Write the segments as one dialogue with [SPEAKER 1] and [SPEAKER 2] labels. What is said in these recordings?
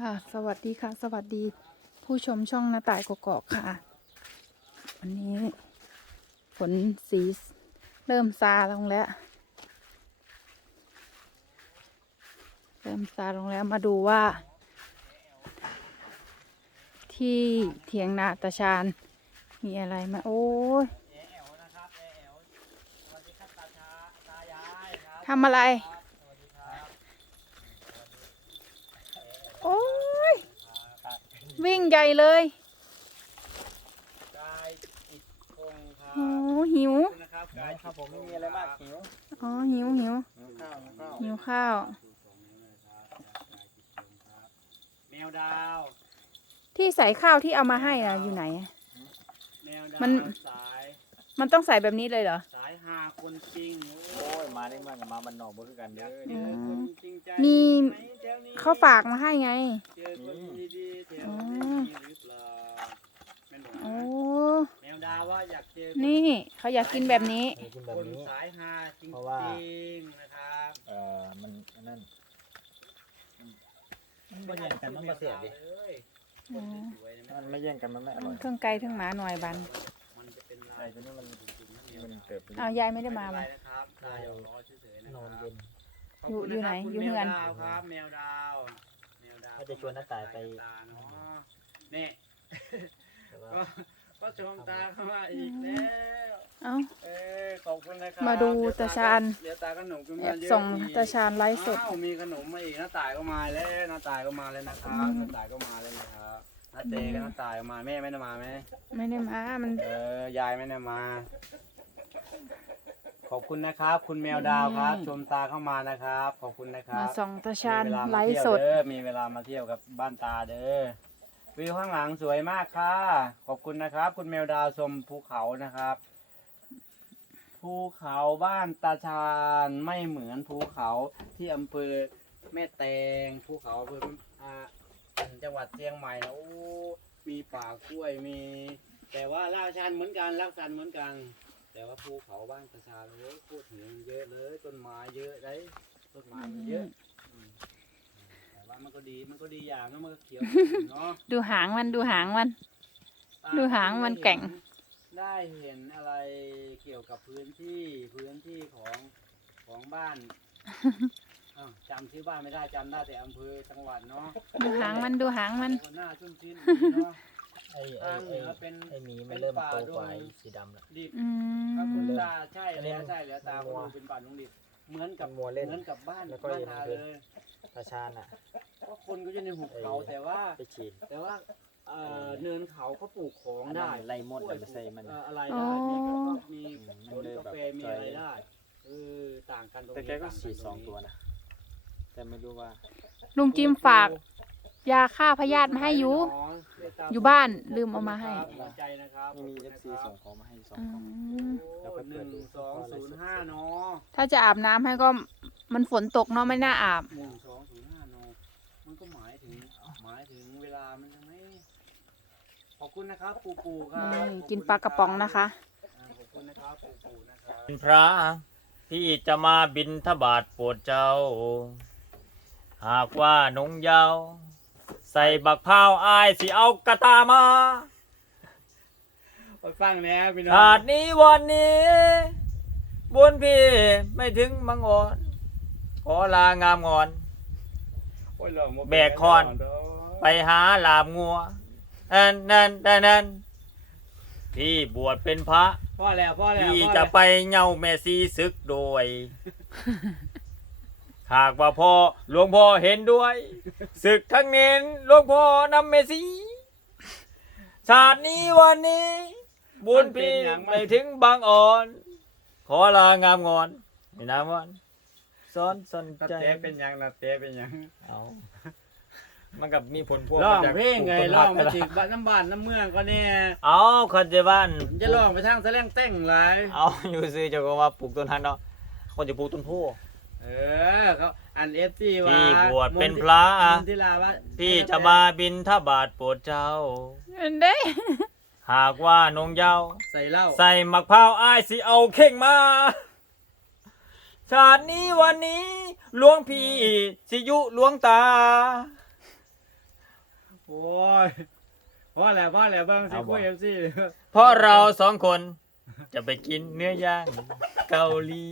[SPEAKER 1] ค่ะ สวัสดีค่ะ สวัสดี ผู้ชมช่องหน้าต่ายกกอกค่ะ วันนี้ฝนสีเริ่มซาลงแล้ว เริ่มซาลงแล้วมาดูว่า ที่เถียงนาตาชานมีอะไรไหมาโอ้ยทำอะไร โอ้ย วิ่งใหญ่เลย
[SPEAKER 2] กายอิดคงครับ
[SPEAKER 1] โอ้หิว
[SPEAKER 2] นะครับกายครับผมไม่มีอะไรมากหิว
[SPEAKER 1] อ๋อหิวหิว
[SPEAKER 2] หิวข้าวหิวข้าว
[SPEAKER 1] หิวข้าว
[SPEAKER 2] แมวดาว
[SPEAKER 1] ที่ใส่ข้าวที่เอามาให้อะอยู่ไหนอะ
[SPEAKER 2] แมวดาว
[SPEAKER 1] มัน
[SPEAKER 2] สาย
[SPEAKER 1] มันต้องใส่แบบนี้เลยเหรอ
[SPEAKER 2] สาย หาคนจริง
[SPEAKER 3] โอ้ย มาได้เมื่อกับมาบันนอกบ่คือกันเด้อ
[SPEAKER 1] อื
[SPEAKER 2] เจอ
[SPEAKER 1] ม
[SPEAKER 2] คนจริงใจ
[SPEAKER 1] มี
[SPEAKER 2] ไหแถวนี้
[SPEAKER 1] เขาฝากมาให้ไง
[SPEAKER 2] เจอคนดีๆแถว
[SPEAKER 1] อ๋อ
[SPEAKER 2] นี้หรือเปล่าแม่หนู
[SPEAKER 1] โอ้
[SPEAKER 2] แมวดาวว่าอยากเจอ
[SPEAKER 1] นี่เขาอยากกินแบบนี้
[SPEAKER 3] เออกินแบบ
[SPEAKER 2] คน
[SPEAKER 3] นี้
[SPEAKER 2] สายหาจริง
[SPEAKER 3] เพราะว่า
[SPEAKER 2] ๆนะครับ
[SPEAKER 3] เอ่อมันอันนั่นมันบ่แย่งกันมันบ่เสียดิ
[SPEAKER 1] อ๋อ
[SPEAKER 3] มันไม่แย่งกันมันไม่อร่อย
[SPEAKER 1] เครื่องไก่เครื่องหมาหน่อยบัน
[SPEAKER 2] มันจะเป็นลา
[SPEAKER 3] ไอ้
[SPEAKER 2] ย
[SPEAKER 3] ตัวนี้มัน มันเติบ
[SPEAKER 1] เอายายไม่ได้มา
[SPEAKER 2] อะไร
[SPEAKER 1] มา
[SPEAKER 2] นะครับตายรอเฉยๆนะ
[SPEAKER 3] นอน
[SPEAKER 2] ครั
[SPEAKER 3] เย็
[SPEAKER 2] บ
[SPEAKER 3] น
[SPEAKER 2] ขบคุณ
[SPEAKER 1] อยู่ไหนะ
[SPEAKER 2] ครับ
[SPEAKER 1] อยู่
[SPEAKER 2] คุณ
[SPEAKER 1] เฮือน
[SPEAKER 2] แมวดาวครับแมวดาวแมวดาว
[SPEAKER 3] ถ้าจะชวนน้าตายไป
[SPEAKER 2] ตาเนาะนี่
[SPEAKER 3] แต่ว่า
[SPEAKER 2] ก็ก็ชมตาเข้ามาอีกแล้ว
[SPEAKER 1] เอ้า
[SPEAKER 2] เอ้ยขอบคุณนะครับ
[SPEAKER 1] มาดูตาชาญ
[SPEAKER 2] เดี๋ยวตาขนมขึ้น
[SPEAKER 1] แอ
[SPEAKER 2] มา
[SPEAKER 1] บ
[SPEAKER 2] เยอะ
[SPEAKER 1] ส่ง
[SPEAKER 2] อีก
[SPEAKER 1] ตาชาญไลฟ์สด
[SPEAKER 2] อ้าวมีขนมมาอีกน้าตายก็มาแล้วน้าตายก็มาแล้วนะครับ
[SPEAKER 1] อืม
[SPEAKER 2] น้าตายก็มาแล้วนะครับน้าเจกับน้าตายก็มาแม่ไม่ได้มาไหม
[SPEAKER 1] ไม่ได้มา มัน
[SPEAKER 2] เออยายไม่ได้มา ขอบคุณนะครับ คุณแมวดาวครับ ชมตาเข้ามานะครับ ขอบคุณนะครั
[SPEAKER 1] มา
[SPEAKER 2] บ
[SPEAKER 1] ส่องตาชาญ
[SPEAKER 2] มีเวม
[SPEAKER 1] ไล
[SPEAKER 2] เที่
[SPEAKER 1] ฟ์
[SPEAKER 2] ยว
[SPEAKER 1] สด
[SPEAKER 2] เด้อมีเวลามาเที่ยวกับบ้านตาเด้อวิวข้างหลังสวยมากค่ะ ขอบคุณนะครับ คุณแมวดาวชมภูเขานะครับ ภูเขาบ้านตาชาญไม่เหมือนภูเขาที่อำเภอแม่แตงภูเขาอำเภออ่าจังหวัดเชียงใหม่นะโอ้มีป่ากล้วยมี แต่ว่าลากชันเหมือนกันลากชันเหมือนกัน แต่ว่าภูเขาบ้านตาชาญโอ้ยพูดถึงเยอะเลยต้นไม้เยอะเลยต้นไม้มันเยอะอืมแต่ว่ามันก็ดีมันก็ดีอย่างนะมันก็เขียวเนาะ
[SPEAKER 1] ดูหางมันดูหางมัน ดูหางมันแกว่ง
[SPEAKER 2] ได้เห็นอะไรเกี่ยวกับพื้นที่พื้นที่ของของบ้าน อ้าวจำชื่อบ้านไม่ได้จำได้แต่อำเภอจังหวัดเนาะ
[SPEAKER 1] ดูหางมันดูหางมัน
[SPEAKER 2] หน้าชุ่มชื้นดีเนาะ
[SPEAKER 3] ไอ้ไอ้
[SPEAKER 2] ทางเห
[SPEAKER 3] ไอ้
[SPEAKER 2] นือเป็น
[SPEAKER 3] ไอ้หมีมันเริ่มโตกว่าไอ้สีดำแล้ว
[SPEAKER 2] ดิบ
[SPEAKER 1] อื
[SPEAKER 2] พระคุณ
[SPEAKER 1] ม
[SPEAKER 2] ตาใช่แล้วใช่แล้วตาคุณดูเป็นป่าลุงดิบเหมือนกับ
[SPEAKER 3] มันมัวเล่น
[SPEAKER 2] เหมือนกับบ้าน
[SPEAKER 3] แล้วก็
[SPEAKER 2] บ้าน
[SPEAKER 3] เห็น
[SPEAKER 2] นา
[SPEAKER 3] เล
[SPEAKER 2] เลยย
[SPEAKER 3] ตาชาญอะ
[SPEAKER 2] เพราะคนก็จะในหุบเขาแต่ว่า
[SPEAKER 3] ไปฉีด
[SPEAKER 2] แต่ว่าเอ่อเนินเขาเขาปลูกของ
[SPEAKER 3] อันนั้น
[SPEAKER 2] ได้
[SPEAKER 3] ไล่มดน่ะไปใส่มัน
[SPEAKER 2] เอ่ออะไรได้มีกระต๊อบมีสวนกาแฟมีอะไร
[SPEAKER 3] จอย
[SPEAKER 2] ได้เออต่างกันตรง
[SPEAKER 3] แต่
[SPEAKER 2] นี้
[SPEAKER 3] แกก็
[SPEAKER 2] ต่างน
[SPEAKER 3] ฉีด
[SPEAKER 2] ต
[SPEAKER 3] ส
[SPEAKER 2] ร
[SPEAKER 3] อง
[SPEAKER 2] นี้
[SPEAKER 3] ตัวนะ แต่ไม่รู้ว่า
[SPEAKER 1] ลุงจิมฝาก ยาฆ่าพยาธิมาให้อยู่อยู่บ้านลืมเอามาให้
[SPEAKER 2] หัวใจนะครับ
[SPEAKER 3] ไม่มี
[SPEAKER 2] ข
[SPEAKER 3] FC
[SPEAKER 2] บคุณนะครับ
[SPEAKER 3] ส่งของมาให้สอง
[SPEAKER 1] อื
[SPEAKER 3] กล่อง
[SPEAKER 1] ม
[SPEAKER 3] แล้วก็
[SPEAKER 2] ห
[SPEAKER 3] เปิ
[SPEAKER 2] นึ่
[SPEAKER 3] ด
[SPEAKER 2] ง
[SPEAKER 3] ดู
[SPEAKER 2] สองศูนย์ห้าเนาะ
[SPEAKER 1] ถ้าจะอาบน้ำให้ก็มันฝนตกเนาะไม่น่าอาบ
[SPEAKER 2] หนึ่งสองศูนย์ห้าเนาะมันก็หมายถึงหมายถึงเวลามันยังไม่ขอบคุณนะครับปู่ปู่ครั
[SPEAKER 1] นี่
[SPEAKER 2] บ
[SPEAKER 1] กินปลากระป๋องนะคะ
[SPEAKER 2] อ่าขอบคุณนะครับปู่ปู่นะครับ
[SPEAKER 3] เป็นพระที่จะมาบินทบาทโปรดเจ้า หากว่านงเยาว ใส่บักพร้าวอายสิเอากระตามา
[SPEAKER 2] ไปฟังแน่พี่น้อ
[SPEAKER 3] ชางตินี้วันนี้บุญพี่ไม่ถึงมังอ่อนขอลางามงอน
[SPEAKER 2] โอ้ยลองมา
[SPEAKER 3] แบกคอน ไปหาลามงัวนั่นนั่นนั่นนั่นพี่บวชเป็นพระ
[SPEAKER 2] พ่อแล้วพ่อแล้ว
[SPEAKER 3] พี่
[SPEAKER 2] พ่อ
[SPEAKER 3] จะ
[SPEAKER 2] แล้ว
[SPEAKER 3] ไปเหงาแม่ซีศึกโดย หากว่าพ่อหลวงพ่อเห็นด้วยศึกทั้งเน้นหลวงพ่อนำเมซีชาตินี้วันนี้ บุญพี่ไม่ถึงบางอ่อน ขอลางามงอนไม่นามวันซ้อนสน
[SPEAKER 2] นา
[SPEAKER 3] ใจ
[SPEAKER 2] เต้เป็นหยังนาเต้เป็นหยัง
[SPEAKER 3] เอามันกับมีผลพวง
[SPEAKER 2] ร้อง
[SPEAKER 3] มาจาก
[SPEAKER 2] เพลงไง
[SPEAKER 3] ปลูกต้น
[SPEAKER 2] ร้อง
[SPEAKER 3] ผั
[SPEAKER 2] มากถึงบ้านน้ำบ้านน้ำเมืองก็เนี่ย
[SPEAKER 3] เอาคันเจบ้าน
[SPEAKER 2] มันจะร้องไปทางแสลงแต่งหลาย
[SPEAKER 3] เอาอยู่ซื้อเจ้าก็ว่าปลูกต้นฮันเนาะคนจะปลูกต้นโพ
[SPEAKER 2] เออเขาอันเอฟซีว่า
[SPEAKER 3] พี่บวชเป็น
[SPEAKER 2] มน
[SPEAKER 3] พระ
[SPEAKER 2] มนทิลาว่า
[SPEAKER 3] พี่จะมาบินทบาทโปรดเจ้า
[SPEAKER 1] เด้
[SPEAKER 3] หากว่านงเยาว
[SPEAKER 2] ใส่เหล้า
[SPEAKER 3] ใส่หมักพร้าวอ้ายสิเอาเข่งมา ชาตินี้วันนี้หลวงพี่สิยุหลวงตา
[SPEAKER 2] อ้ยพ่อแหละพ่อแหละเบิ้งสิ
[SPEAKER 3] เอาบ่
[SPEAKER 2] คุยเอฟซี
[SPEAKER 3] เพราะเราสองคนจะไปกินเนื้อย่างเกาหลี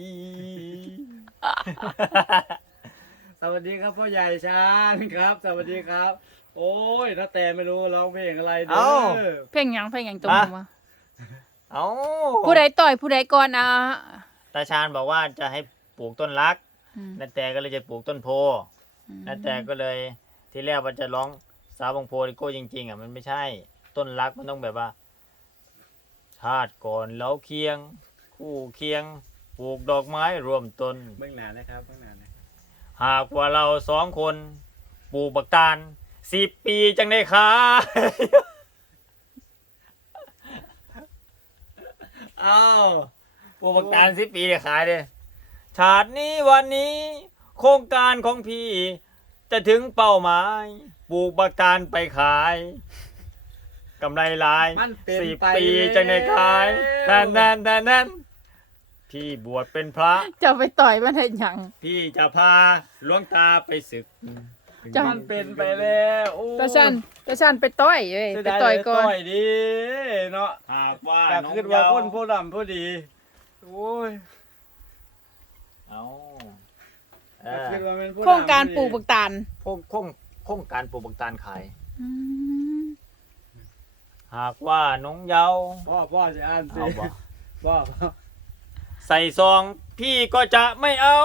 [SPEAKER 2] สวัสดีครับพ่อใหญ่ชานครับ สวัสดีครับ โอ้ยน้าแต่ไม่รู้ร้องเพลงอะไรเด้
[SPEAKER 3] เอ้า
[SPEAKER 2] อ
[SPEAKER 1] เพลงหยังเพลงหยังตรง
[SPEAKER 3] อะ
[SPEAKER 1] มา
[SPEAKER 3] เอา
[SPEAKER 1] ผู้ใดต่อยผู้ใดก่อนอะ
[SPEAKER 3] ตาชาญบอกว่าจะให้ปลูกต้นรัก
[SPEAKER 1] อืม
[SPEAKER 3] นาแต่ก็เลยจะปลูกต้นโพ
[SPEAKER 1] อืม
[SPEAKER 3] นาแต่ก็เลยที่แรกว่าจะร้องสาวบงโพลิโก้จริงๆอะมันไม่ใช่ต้นรักมันต้องแบบว่าชาติก่อนเราเคียง คู่เคียงป ลูกดอกไม้รวมต้น
[SPEAKER 2] เบื้องหน้านะครับเบื้องหน้านะ
[SPEAKER 3] หากว่าเราสองคนปลูกบักตาลสิบปีจังได้ขายเอ้าปลูกบักตาลสิบปีได้ขายเลยชาตินี้วันนี้ โครงการของพี่ จะถึงเป้าหมายปลูกบักตาลไปขายกำไรหลาย
[SPEAKER 2] มันเป็น
[SPEAKER 3] สิบ
[SPEAKER 2] ไป
[SPEAKER 3] ปีจังได้ขายนั่นนั่นนั่นนั่น พี่บวชเป็นพระ
[SPEAKER 1] จะไปต่อยมันเห็นหยัง
[SPEAKER 3] พี่จะพาหลวงตาไปศึก
[SPEAKER 1] จ้ะ
[SPEAKER 2] มันเป็นไปแล้วโอ้ย
[SPEAKER 1] ตาชันตาชันไปต่อยเว้ย
[SPEAKER 2] เสี
[SPEAKER 1] ไป
[SPEAKER 2] ดา
[SPEAKER 1] ต่อยก่อน
[SPEAKER 2] ต่อยดีเนาะ
[SPEAKER 3] หากว่า
[SPEAKER 2] แต่
[SPEAKER 3] น้อง
[SPEAKER 2] ขึ้นว่า
[SPEAKER 3] เยา
[SPEAKER 2] คนผู้ดำผู้ดี โอ้ย
[SPEAKER 3] เอาเอ
[SPEAKER 2] แต่
[SPEAKER 3] อ
[SPEAKER 2] ขึ้นว่าเป็นผู้
[SPEAKER 1] โครงการ
[SPEAKER 2] ดำ
[SPEAKER 1] ปลูก
[SPEAKER 2] ผู้
[SPEAKER 1] บั
[SPEAKER 2] ดี
[SPEAKER 1] กตาล
[SPEAKER 3] โครงโครงโครงการปลูกบักตาลขาย
[SPEAKER 1] อืม
[SPEAKER 3] หากว่าน้องเยา
[SPEAKER 2] พ่อพ่อจะอ่านสิ
[SPEAKER 3] เอาบ่
[SPEAKER 2] พ่อ
[SPEAKER 3] ใส่ซอง พี่ก็จะไม่เอา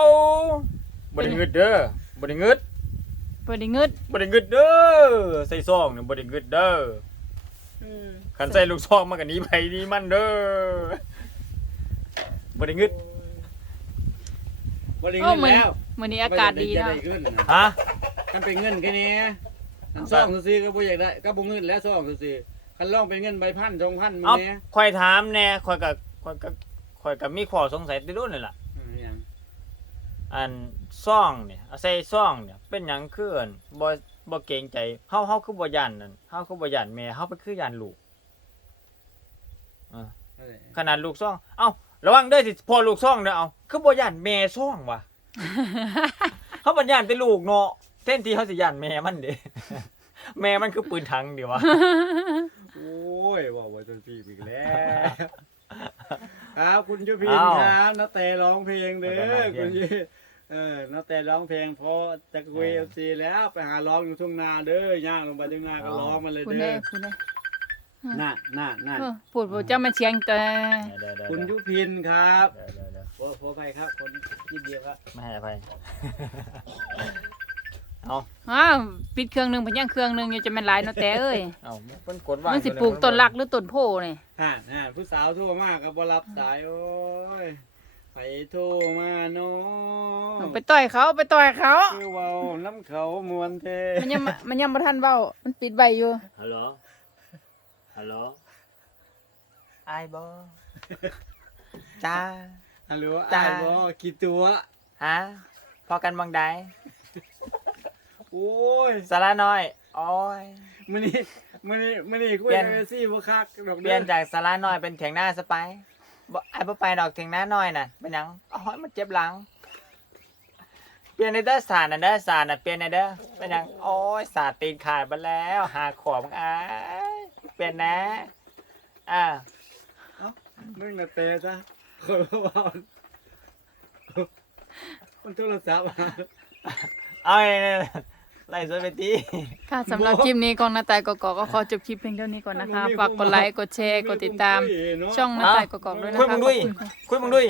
[SPEAKER 3] บริงึดเด้อบริงึด
[SPEAKER 1] บ่ได้เงิด
[SPEAKER 3] บริงึดเด้อใส่ซองเนี่ยบริงึดเด้อขันใส่ลูกซองมากันนี้ไปนี่มันเด้อบริงึด
[SPEAKER 2] บริเงินแล้ว
[SPEAKER 1] มื้อนี้อากาศดี
[SPEAKER 2] จะ
[SPEAKER 1] เนาะ
[SPEAKER 2] ได้เงินนะ
[SPEAKER 3] ฮะ
[SPEAKER 2] กันเป็นเงินแค่นี้อันซ่องซื้อๆก็บ่อยากได้ก็บ่เงินแล้วซ่องซื้อๆคันล่องเป็นเงินใบพันสองพันมื้
[SPEAKER 3] เอา
[SPEAKER 2] อนี้
[SPEAKER 3] คอยถามแน่คอยกับคอยกั บคอยกับมีข้อสงสัยติดรุ่นนี่ล่ะ
[SPEAKER 2] อืมอย่าง
[SPEAKER 3] อันซ่องเนี่ยเอาใส่ซ่องเนี่ย เป็นหยังคืออันบ่บ่เกรงใจเฮาเฮาคือบ่ย่านนั่นเฮาคือบ่ย่านแม่เฮาไปคือย่านลูก
[SPEAKER 2] อะไร
[SPEAKER 3] ขนาดลูกซ่อง เอ้า ระวังเด้อสิพอลูกซ่องเด้อเอาคือบ่ย่านแม่ซ่องวะเฮาบ่ย่านแต่ลูกเนาะแทนที่เฮาสิย่านแม่มันเด้ แม่มันคือปืนถังเดียววะ
[SPEAKER 2] โอ้ยว่าว่าจนพี่อีกแล้ว ครับคุณยุพิน
[SPEAKER 3] อ้าว
[SPEAKER 2] ครับน้าแต่ร้องเพลงเด้
[SPEAKER 3] เอา
[SPEAKER 2] อ
[SPEAKER 3] แต่
[SPEAKER 2] คุณ
[SPEAKER 3] เพลง
[SPEAKER 2] ยี่เออน้าแต่ร้องเพลงเพราะจะคุย
[SPEAKER 3] เอ
[SPEAKER 2] เอ
[SPEAKER 3] อ
[SPEAKER 2] ฟซีแล้วไปหาร้องอยู่ทุ่งนาเด้อย่างลงไปทุ่งนาก็
[SPEAKER 3] อ๋อ
[SPEAKER 2] ร้องมาเลย
[SPEAKER 1] คุณ
[SPEAKER 2] เด้
[SPEAKER 1] ได้
[SPEAKER 2] อ
[SPEAKER 1] คุณได้
[SPEAKER 2] น่ะน่ะน่ะ
[SPEAKER 1] เออพูดบ่จะมาเชียงแต่
[SPEAKER 3] เดี๋ยวๆๆ
[SPEAKER 2] คุณยุพินครับ
[SPEAKER 3] เดี๋ยวๆๆ
[SPEAKER 2] โอ้โหไปครับคนยินดีครับ
[SPEAKER 3] ไม่ให้อภัย เอา
[SPEAKER 1] อ้าวปิดเครื่องหนึงเพิ่นยังเครื่องหนึงอยู่จะแม่นหลายเนาะแต่เอ้ย
[SPEAKER 3] เอามันกดว่าง
[SPEAKER 1] มันสิปลูกต้นรักหรือต้นโพนี่
[SPEAKER 2] ฮ่าฮ่าผู้สาวโทรมากก็บ่รับสายโอ้ยไปโทรมาเนาะ
[SPEAKER 1] ไปต่อยเขาไปต่อยเขา
[SPEAKER 2] คือเว้าน้ำเขามวนเท
[SPEAKER 1] มันยังมันยังบ่ทันเว้ามันปิดใบอยู่
[SPEAKER 3] ฮัลโหลฮัลโหลไอ้บอจ้า
[SPEAKER 2] ฮัลโหล
[SPEAKER 3] จ้า
[SPEAKER 2] อ้ายบ่กี่ตัว
[SPEAKER 3] ฮะพอกันบางใด
[SPEAKER 2] โอ้ย
[SPEAKER 3] สาระน้อยโอ้ย
[SPEAKER 2] มื้อนี้มื้อนี้มื้อนี้คุย
[SPEAKER 3] เปลี่ยน
[SPEAKER 2] กันซี่บ่คักดอก
[SPEAKER 3] เป
[SPEAKER 2] เด้
[SPEAKER 3] ลี่ย
[SPEAKER 2] อน
[SPEAKER 3] จากสาระน้อยเป็นเถียงหน้าสไปบ่ไอ้บ่ไปดอกเถียงหน้าน้อยน่ะเป็นหยังอ๋อมันเจ็บหลัง เปลี่ยนในเด้อสารน่ะเด้อสารน่ะเปลี่ยนในเด้อเป็นหยังโอ้ยสาดตีนขาดไปแล้ว หาขวบมึงอ้ายเปลี่ยนนะอ่า
[SPEAKER 2] มึงน่ะเตะซะคนบ่เว้ามันโทรศัพท์มา
[SPEAKER 3] เอาไอ้นั่น ไล่สวยไปตี
[SPEAKER 1] ค่ะสำหรับคลิปนี้กองนาตายกอกๆก็ขอจบคลิปเพียงเท่านี้ก่อนนะคะ ฝากกดไลค์ กดแชร์ กดติดตาม ช่องนาตายกอกๆด้วยนะคะ
[SPEAKER 3] คุยมึงด้วย
[SPEAKER 1] ขอบคุณค่ะ
[SPEAKER 3] คุยมึงด้วย